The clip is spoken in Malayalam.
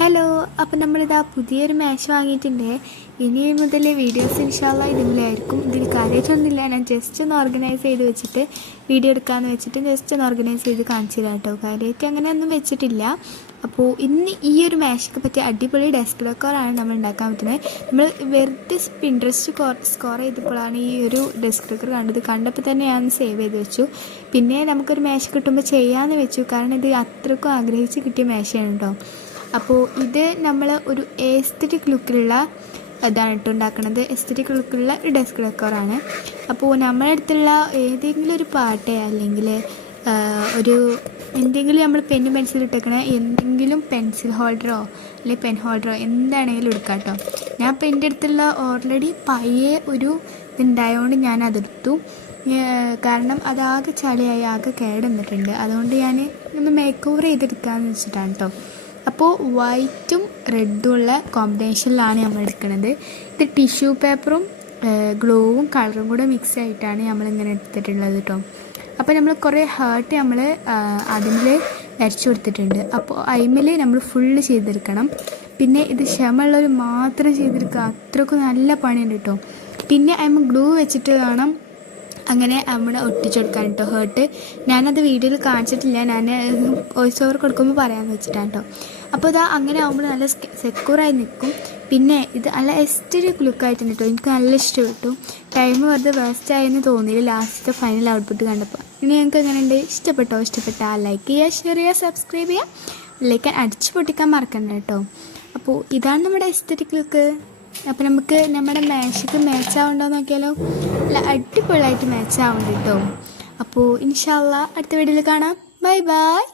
ഹലോ, അപ്പോൾ നമ്മളിതാ പുതിയൊരു മാഷ് വാങ്ങിയിട്ടുണ്ട്. ഇനി മുതൽ വീഡിയോസ് ഇൻഷാല്ലാ ഇതിലായിരിക്കും. ഇതിൽ കാര്യമായിട്ടൊന്നുമില്ല, ഞാൻ ജസ്റ്റ് ഒന്ന് ഓർഗനൈസ് ചെയ്ത് വെച്ചിട്ട് വീഡിയോ എടുക്കാമെന്ന് വെച്ചിട്ട് ജസ്റ്റ് ഒന്ന് ഓർഗനൈസ് ചെയ്ത് കാണിച്ചു തരാം കേട്ടോ. കാര്യമായിട്ട് അങ്ങനെയൊന്നും വെച്ചിട്ടില്ല. അപ്പോൾ ഇന്ന് ഈ ഒരു മാഷിക്ക് പറ്റിയ അടിപൊളി ഡെസ്ക് ഡെക്കോറാണ് നമ്മൾ ഉണ്ടാക്കാൻ പറ്റുന്നത്. നമ്മൾ വെറുതെ പിൻട്രസ്റ്റ് സ്കോർ ചെയ്തപ്പോഴാണ് ഈ ഒരു ഡെസ്ക് ഡെക്കർ കണ്ടപ്പോൾ തന്നെ ഞാൻ സേവ് ചെയ്ത് വെച്ചു. പിന്നെ നമുക്കൊരു മാഷ് കിട്ടുമ്പോൾ ചെയ്യാമെന്ന് വെച്ചു, കാരണം ഇത് അത്രക്കും ആഗ്രഹിച്ച് കിട്ടിയ മാഷാണ് കേട്ടോ. അപ്പോൾ ഇത് നമ്മൾ ഒരു എസ്തെറ്റിക് ലുക്കിലുള്ള ഇതാണ് കേട്ടോ ഉണ്ടാക്കുന്നത്. എസ്തെറ്റിക് ലുക്കിലുള്ള ഒരു ഡെസ്ക് ഡെക്കോറാണ്. അപ്പോൾ നമ്മുടെ അടുത്തുള്ള ഏതെങ്കിലും ഒരു പാട്ട് അല്ലെങ്കിൽ ഒരു എന്തെങ്കിലും നമ്മൾ പെന്നും പെൻസിൽ ഇട്ടേക്കണ എന്തെങ്കിലും പെൻസിൽ ഹോൾഡറോ അല്ലെങ്കിൽ പെൻ ഹോൾഡറോ എന്താണെങ്കിലും എടുക്കാം കേട്ടോ. ഞാൻ ഇപ്പോൾ എൻ്റെ അടുത്തുള്ള ഓൾറെഡി പയ്യെ ഒരു ഇതുണ്ടായതുകൊണ്ട് ഞാൻ അതെടുത്തു. കാരണം അതാകെ ചളിയായി ആകെ കേടുവന്നിട്ടുണ്ട്. അതുകൊണ്ട് ഞാൻ ഒന്ന് മേക്ക് ഓവർ ചെയ്തെടുക്കാമെന്ന് വെച്ചിട്ടാണ് കേട്ടോ. അപ്പോൾ വൈറ്റും റെഡും ഉള്ള കോമ്പിനേഷനിലാണ് നമ്മൾ എടുക്കുന്നത്. ഇത് ടിഷ്യൂ പേപ്പറും ഗ്ലോവും കളറും കൂടെ മിക്സ് ആയിട്ടാണ് നമ്മളിങ്ങനെ എടുത്തിട്ടുള്ളത് കേട്ടോ. അപ്പോൾ നമ്മൾ കുറേ ഹാർട്ട് നമ്മൾ അതിൽ വരച്ചു കൊടുത്തിട്ടുണ്ട്. അപ്പോൾ അതിൽ നമ്മൾ ഫുള്ള് ചെയ്തെടുക്കണം. പിന്നെ ഇത് ക്ഷമയുള്ളവർ മാത്രം ചെയ്തെടുക്കുക, അത്രയ്ക്കും നല്ല പണിയുണ്ട് കേട്ടോ. പിന്നെ അതിന് ഗ്ലൂ വെച്ചിട്ട് വേണം അങ്ങനെ നമ്മൾ ഒട്ടിച്ചെടുക്കാൻ കേട്ടോ ഹേർട്ട്. ഞാനത് വീഡിയോയിൽ കാണിച്ചിട്ടില്ല, ഞാൻ വോയിസ് ഓവർ കൊടുക്കുമ്പോൾ പറയാമെന്ന് വെച്ചിട്ടാണ് കേട്ടോ. അപ്പോൾ ഇതാ അങ്ങനെ ആകുമ്പോൾ നല്ല സെക്യൂറായി നിൽക്കും. പിന്നെ ഇത് നല്ല എസ്തെറ്റിക് ലുക്കായിട്ടുണ്ട് കേട്ടോ. എനിക്ക് നല്ല ഇഷ്ടപ്പെട്ടു. ടൈം വെറുതെ വേസ്റ്റ് ആയെന്ന് തോന്നിയില്ല ലാസ്റ്റത്തെ ഫൈനൽ ഔട്ട്പുട്ട് കണ്ടപ്പോൾ. ഇനി ഞങ്ങൾക്ക് എങ്ങനെയുണ്ട്, ഇഷ്ടപ്പെട്ടാൽ ലൈക്ക് ചെയ്യുക, ഷെയർ ചെയ്യുക, സബ്സ്ക്രൈബ് ചെയ്യുക, ലൈക്ക് അടിച്ച് പൊട്ടിക്കാൻ മറക്കണ്ട കേട്ടോ. അപ്പോൾ ഇതാണ് നമ്മുടെ എസ്തെറ്റിക് ലുക്ക്. അപ്പോൾ നമുക്ക് നമ്മുടെ മാഷിക്ക് മാച്ചാവുണ്ടോ നോക്കിയാലോ. നല്ല അടിപൊളിയായിട്ട് മാച്ചാവുന്നുണ്ട് കേട്ടോ. അപ്പോൾ ഇൻഷാല്ലാ അടുത്ത വീഡിയോയിൽ കാണാം. Bye bye.